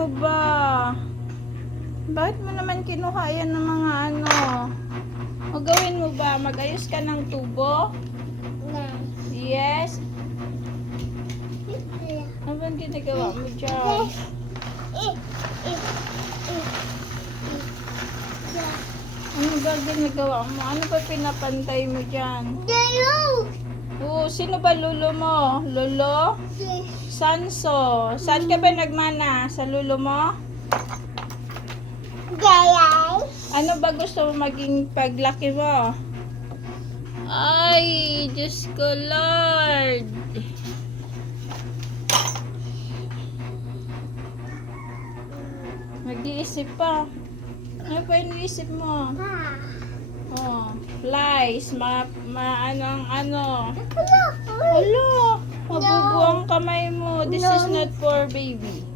mo ba? Bakit mo naman kinuha yan ng mga ano? O gawin mo ba? Magayos ka ng tubo? Yes? Ano ba ang ginagawa mo dyan? Ano ba ginagawa mo? Ano ba pinapantay mo dyan? Oo, sino ba lolo mo? Lolo? Sanso. Saan ka ba nagmana? Sa lolo mo? Ano ba gusto mo maging paglaki mo? Ay, Diyos ko, Lord. Mag-iisip pa. Ano pa iniisip mo? Oh, flies, ano. Hala, mabubuang kamay mo. This is not for baby.